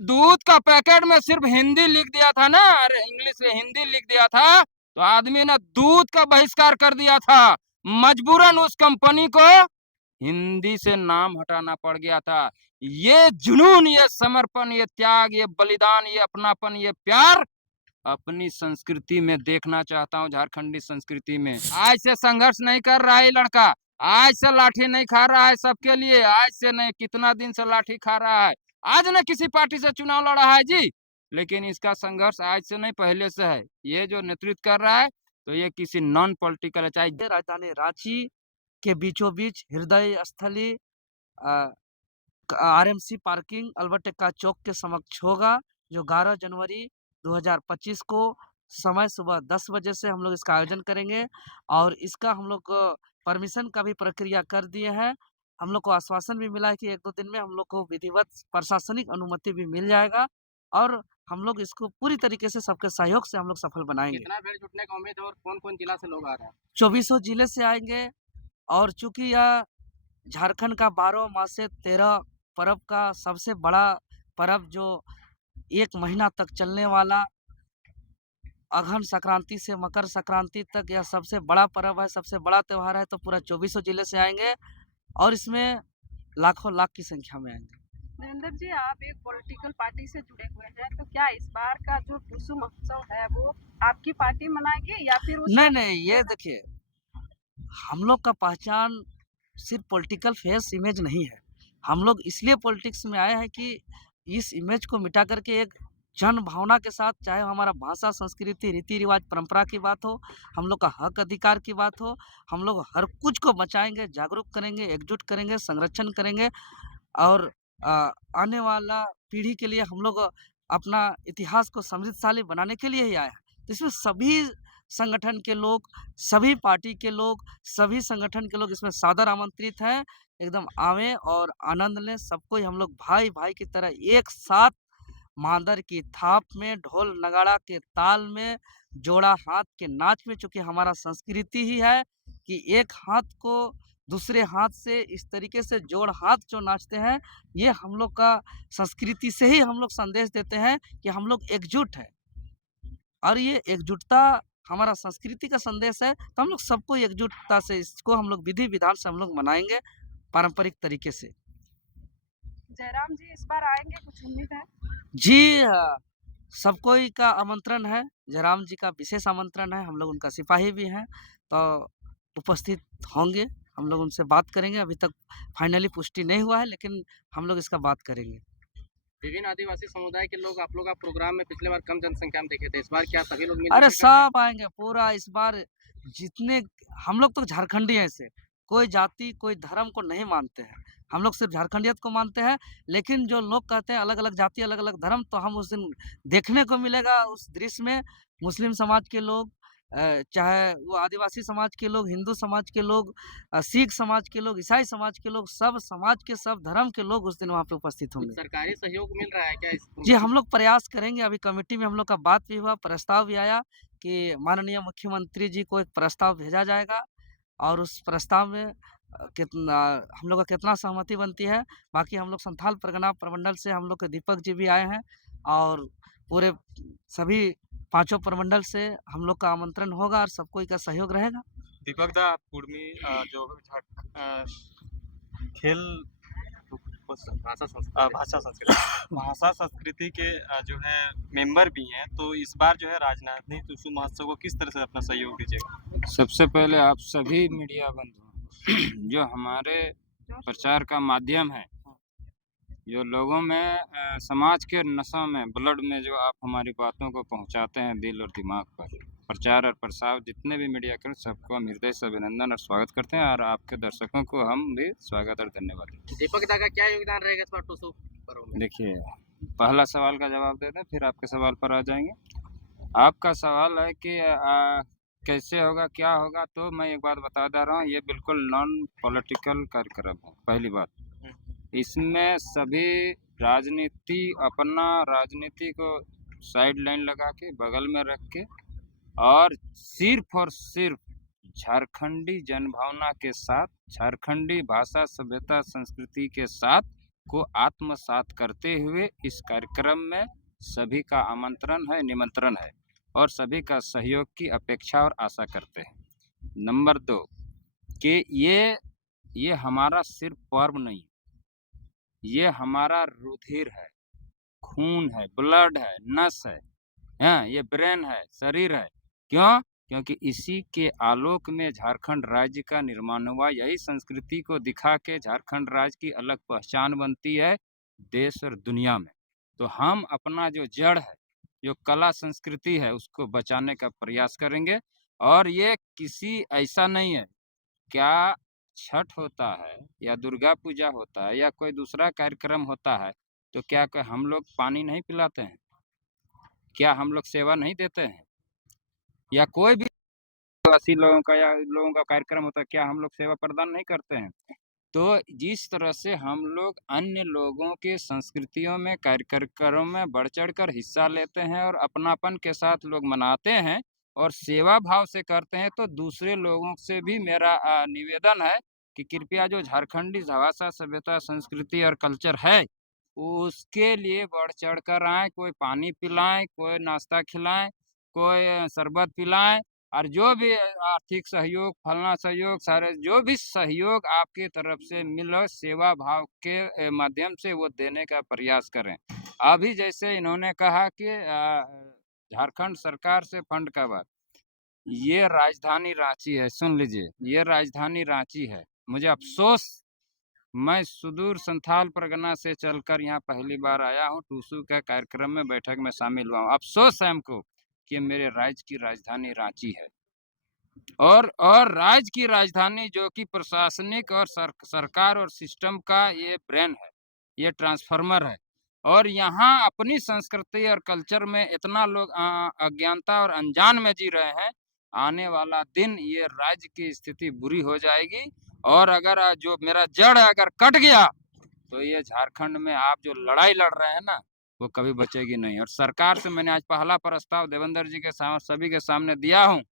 दूध का पैकेट में सिर्फ हिंदी लिख दिया था ना, अरे इंग्लिश में हिंदी लिख दिया था, तो आदमी ने दूध का बहिष्कार कर दिया था। मजबूरन उस कंपनी को हिंदी से नाम हटाना पड़ गया था। ये जुनून, ये समर्पण, ये त्याग, ये बलिदान, ये अपनापन, ये प्यार अपनी संस्कृति में देखना चाहता हूँ, झारखंडी संस्कृति में। आज से संघर्ष नहीं कर रहा है लड़का, आज से लाठी नहीं खा रहा है सबके लिए, आज से नहीं, कितना दिन से लाठी खा रहा है। आज न किसी पार्टी से चुनाव लड़ा है जी, लेकिन इसका संघर्ष आज से नहीं पहले से है। ये जो नेतृत्व कर रहा है तो ये किसी नॉन पॉलिटिकल, चाहे राजधानी रांची के बीचों बीच हृदय स्थली आरएमसी पार्किंग अल्बर्ट एक्का चौक के समक्ष होगा, जो 11 जनवरी 2025 को समय सुबह 10 बजे से हम लोग इसका आयोजन करेंगे। और इसका हम लोग परमिशन का भी प्रक्रिया कर दिए हैं। हम लोग को आश्वासन भी मिला है कि 1-2 दिन में हम लोग को विधिवत प्रशासनिक अनुमति भी मिल जाएगा और हम लोग इसको पूरी तरीके से सबके सहयोग से हम लोग सफल बनाएंगे। कितना भीड़ जुटने का उम्मीद है और कौन-कौन जिला से लोग आ रहे हैं? 2400 जिले से आएंगे और चूंकि यह झारखंड का 12 मासे 13 पर्व का सबसे बड़ा पर्व, जो 1 महीना तक चलने वाला, अघन संक्रांति से मकर संक्रांति तक यह सबसे बड़ा पर्व है, सबसे बड़ा त्योहार है, तो पूरा 2400 जिले से आएंगे और इसमें लाखों लाख की संख्या में आएंगे। नरेंद्र जी, आप एक पॉलिटिकल पार्टी से जुड़े हुए हैं, तो क्या इस बार का जो टुसु महोत्सव है वो आपकी पार्टी मनाएगी या फिर नहीं, ये देखिए, हम लोग का पहचान सिर्फ पॉलिटिकल फेस इमेज नहीं है। हम लोग इसलिए पॉलिटिक्स में आए हैं कि इस इमेज को मिटा करके एक जन भावना के साथ, चाहे हमारा भाषा, संस्कृति, रीति रिवाज, परंपरा की बात हो, हम लोग का हक अधिकार की बात हो, हम लोग हर कुछ को बचाएंगे, जागरूक करेंगे, एकजुट करेंगे, संरक्षण करेंगे और आने वाला पीढ़ी के लिए हम लोग अपना इतिहास को समृद्धशाली बनाने के लिए ही आए हैं। तो इसमें सभी संगठन के लोग, सभी पार्टी के लोग, सभी संगठन के लोग इसमें सादर आमंत्रित हैं। एकदम आवें और आनंद लें। सबको ही हम लोग भाई-भाई की तरह एक साथ मांदर की थाप में, ढोल नगाड़ा के ताल में, जोड़ा हाथ के नाच में, चूँकि हमारा संस्कृति ही है कि एक हाथ को दूसरे हाथ से इस तरीके से जोड़ हाथ जो नाचते हैं, ये हम लोग का संस्कृति से ही हम लोग संदेश देते हैं कि हम लोग एकजुट हैं। और ये एकजुटता हमारा संस्कृति का संदेश है, तो हम लोग सबको एकजुटता से इसको हम लोग विधि-विधान से हम लोग मनाएँगे, पारंपरिक तरीके से। जयराम जी इस बार आएंगे, कुछ उम्मीद है? जी सब कोई का आमंत्रण है, जयराम जी का विशेष आमंत्रण है, हम लोग उनका सिपाही भी हैं, तो उपस्थित होंगे, हम लोग उनसे बात करेंगे। अभी तक फाइनली पुष्टि नहीं हुआ है, लेकिन हम लोग इसका बात करेंगे। विभिन्न आदिवासी समुदाय के लोग आप लोग का प्रोग्राम में पिछले बार कम जनसंख्या में देखे थे, इस बार क्या सभी लोग मिल अरे जुल के कर रहे हैं? सब आएँगे, पूरा इस बार जितने हम लोग तो झारखंडी हैं ऐसे, कोई जाति, कोई धर्म को नहीं मानते हैं। हम लोग सिर्फ़ झारखंडियत को मानते हैं, लेकिन जो लोग कहते हैं अलग-अलग जाति, अलग-अलग धर्म, तो हम उस दिन देखने को मिलेगा उस दृश्य में मुस्लिम समाज के लोग, चाहे वो आदिवासी समाज के लोग, हिंदू समाज के लोग, सिख समाज के लोग, ईसाई समाज के लोग, सब समाज के, सब धर्म के लोग उस दिन वहाँ पे उपस्थित कुछ होंगे। सरकारी सहयोग मिल रहा है क्या इस जी, हम लोग प्रयास करेंगे। अभी कमेटी में हम लोग का बात भी हुआ, प्रस्ताव भी आया कि माननीय मुख्यमंत्री जी को एक प्रस्ताव भेजा जाएगा और उस प्रस्ताव में कितना हम लोग का कितना सहमति बनती है। बाकी हम लोग संथाल परगना प्रमंडल से हम लोग के दीपक जी भी आए हैं और पूरे सभी पाँचों प्रमंडल से हम लोग का आमंत्रण होगा और सब कोई का सहयोग रहेगा। दीपक दा कुर्मी जो खेल भाषा संस्कृति के जो है मेंबर भी हैं, तो इस बार जो है राजधानी टुसु महोत्सव को किस तरह से अपना सहयोग दीजिएगा? सबसे पहले आप सभी मीडिया बंधु जो हमारे प्रचार का माध्यम है, जो लोगों में समाज के नसों में, ब्लड में जो आप हमारी बातों को पहुंचाते हैं दिल और दिमाग पर, प्रचार और प्रसार जितने भी मीडिया कर्मी सबको हम हृदय से अभिनंदन और स्वागत करते हैं और आपके दर्शकों को हम भी स्वागत और धन्यवाद देते हैं। दीपक दा का क्या योगदान रहेगा इस बार टुसु पर्व में? देखिए, पहला सवाल का जवाब दे दें, फिर आपके सवाल पर आ जाएंगे। आपका सवाल है कि कैसे होगा, क्या होगा, तो मैं एक बात बता दे रहा हूँ, ये बिल्कुल नॉन पॉलिटिकल कार्यक्रम है, पहली बात। इसमें सभी राजनीति को साइड लाइन लगा के बगल में रख के और सिर्फ झारखंडी जनभावना के साथ, झारखंडी भाषा, सभ्यता, संस्कृति के साथ को आत्मसात करते हुए इस कार्यक्रम में सभी का आमंत्रण है, निमंत्रण है और सभी का सहयोग की अपेक्षा और आशा करते हैं। नंबर 2 कि ये हमारा सिर्फ पर्व नहीं, ये हमारा रुधिर है, खून है, ब्लड है, नस है, हाँ, ये ब्रेन है, शरीर है। क्यों? क्योंकि इसी के आलोक में झारखंड राज्य का निर्माण हुआ। यही संस्कृति को दिखा के झारखंड राज्य की अलग पहचान बनती है देश और दुनिया में। तो हम अपना जो जड़ है, जो कला संस्कृति है, उसको बचाने का प्रयास करेंगे। और ये किसी ऐसा नहीं है, क्या छठ होता है या दुर्गा पूजा होता है या कोई दूसरा कार्यक्रम होता है तो क्या हम लोग पानी नहीं पिलाते हैं? क्या हम लोग सेवा नहीं देते हैं? या कोई भी आदिवासी लोगों का या लोगों का कार्यक्रम होता है, क्या हम लोग सेवा प्रदान नहीं करते हैं? तो जिस तरह से हम लोग अन्य लोगों के संस्कृतियों में कार्यक्रमों में बढ़ चढ़कर हिस्सा लेते हैं और अपनापन के साथ लोग मनाते हैं और सेवा भाव से करते हैं, तो दूसरे लोगों से भी मेरा निवेदन है कि कृपया जो झारखंडी भाषा, सभ्यता, संस्कृति और कल्चर है, उसके लिए बढ़ चढ़ कर आए। कोई पानी पिलाएं, कोई नाश्ता खिलाएं, कोई शरबत पिलाएं, और जो भी आर्थिक सहयोग, फलना सहयोग, सारे जो भी सहयोग आपकी तरफ से मिले सेवा भाव के माध्यम से वो देने का प्रयास करें। अभी जैसे इन्होंने कहा कि झारखंड सरकार से फंड का बात, ये राजधानी रांची है, सुन लीजिए, ये राजधानी रांची है। मुझे अफसोस, मैं सुदूर संथाल परगना से चलकर यहाँ पहली बार आया हूँ, टूसू के कार्यक्रम में बैठक में शामिल हुआ हूँ। अफसोस है हमको कि मेरे राज्य की राजधानी रांची है और राज्य की राजधानी जो कि प्रशासनिक और सरकार और सिस्टम का ये ब्रेन है, ये ट्रांसफार्मर है, और यहाँ अपनी संस्कृति और कल्चर में इतना लोग अज्ञानता और अनजान में जी रहे हैं। आने वाला दिन ये राज्य की स्थिति बुरी हो जाएगी, और अगर जो मेरा जड़ है अगर कट गया तो ये झारखंड में आप जो लड़ाई लड़ रहे हैं ना, वो कभी बचेगी नहीं। और सरकार से मैंने आज पहला प्रस्ताव देवेंद्र जी के सामने, सभी के सामने दिया हूँ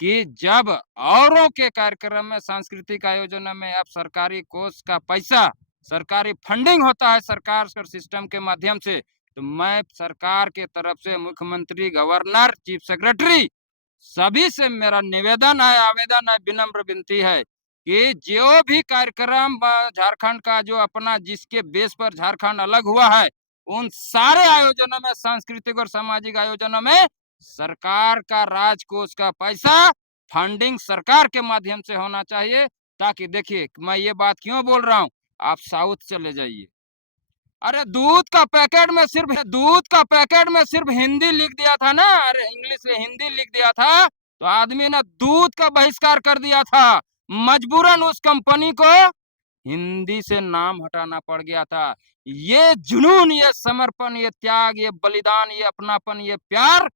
कि जब औरों के कार्यक्रम में, सांस्कृतिक आयोजनों में अब सरकारी कोष का पैसा, सरकारी फंडिंग होता है सरकार और सिस्टम के माध्यम से, तो मैं सरकार के तरफ से मुख्यमंत्री, गवर्नर, चीफ सेक्रेटरी सभी से मेरा निवेदन है, आवेदन है, विनम्र विनती है कि जो भी कार्यक्रम झारखंड का जो अपना जिसके बेस पर झारखंड अलग हुआ है, उन सारे आयोजनों में, सांस्कृतिक और सामाजिक आयोजनों में सरकार का राजकोष का पैसा, फंडिंग सरकार के माध्यम से होना चाहिए। ताकि देखिए, मैं ये बात क्यों बोल रहा हूँ, आप साउथ चले जाइए, अरे दूध का पैकेट में सिर्फ हिंदी लिख दिया था ना, अरे इंग्लिश में हिंदी लिख दिया था, तो आदमी ने दूध का बहिष्कार कर दिया था। मजबूरन उस कंपनी को हिंदी से नाम हटाना पड़ गया था। ये जुनून, ये समर्पण, ये त्याग, ये बलिदान, ये अपनापन, ये प्यार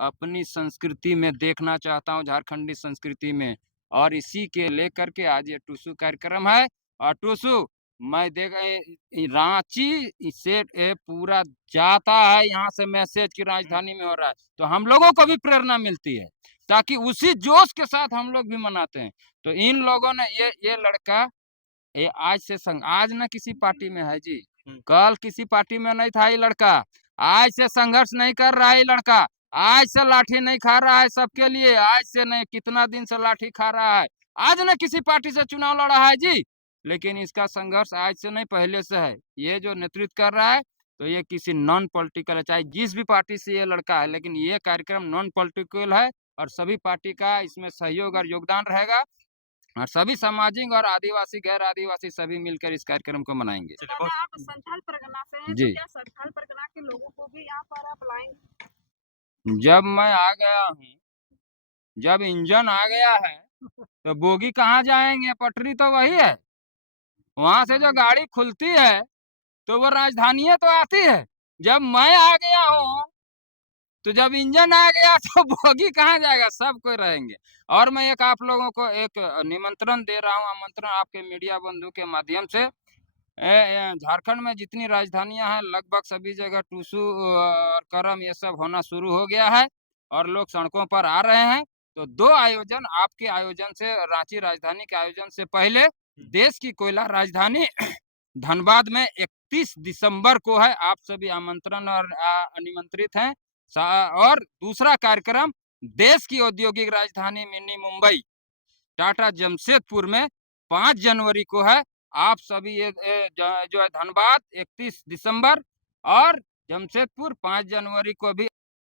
अपनी संस्कृति में देखना चाहता हूँ, झारखंडी संस्कृति में। और इसी के लेकर के आज ये टूसू कार्यक्रम है। और टूसू मैं देख रांची से पूरा जाता है, यहाँ से मैसेज की राजधानी में हो रहा है, तो हम लोगों को भी प्रेरणा मिलती है, ताकि उसी जोश के साथ हम लोग भी मनाते हैं। तो इन लोगों ने ये लड़का ये आज ना किसी पार्टी में है जी, कल किसी पार्टी में नहीं था ये लड़का, आज से संघर्ष नहीं कर रहा है ये लड़का, आज से लाठी नहीं खा रहा है सबके लिए, आज से नहीं, कितना दिन से लाठी खा रहा है, आज ना किसी पार्टी से चुनाव लड़ा है जी, लेकिन इसका संघर्ष आज से नहीं पहले से है। ये जो नेतृत्व कर रहा है तो ये किसी नॉन पॉलिटिकल है, चाहे जिस भी पार्टी से ये लड़का है, लेकिन ये कार्यक्रम नॉन पॉलिटिकल है और सभी पार्टी का इसमें सहयोग और योगदान रहेगा, और सभी सामाजिक और आदिवासी, गैर आदिवासी सभी मिलकर इस कार्यक्रम को मनाएंगे। दादा, आप संथाल परगना से हैं, जी। तो क्या संथाल परगना के लोगों को भी यहाँ पर आप लाएंगे? जब मैं आ गया हूँ, जब इंजन आ गया है तो बोगी कहाँ जाएंगे, पटरी तो वही है, वहां से जो गाड़ी खुलती है तो वो राजधानी तो आती है। जब मैं आ गया हूँ, तो जब इंजन आ गया तो बोगी कहाँ जाएगा, सब कोई रहेंगे। और मैं एक आप लोगों को एक निमंत्रण दे रहा हूँ, आमंत्रण आपके मीडिया बंधु के माध्यम से। झारखंड में जितनी राजधानियां हैं लगभग सभी जगह टूसू और करम ये सब होना शुरू हो गया है और लोग सड़कों पर आ रहे हैं। तो 2 आयोजन आपके आयोजन से, रांची राजधानी के आयोजन से पहले देश की कोयला राजधानी धनबाद में 31 दिसंबर को है। आप सभी आमंत्रण और निमंत्रित हैं। और दूसरा कार्यक्रम देश की औद्योगिक राजधानी मिनी मुंबई टाटा जमशेदपुर में 5 जनवरी को है। आप सभी ये जो है धनबाद 31 दिसंबर और जमशेदपुर 5 जनवरी को भी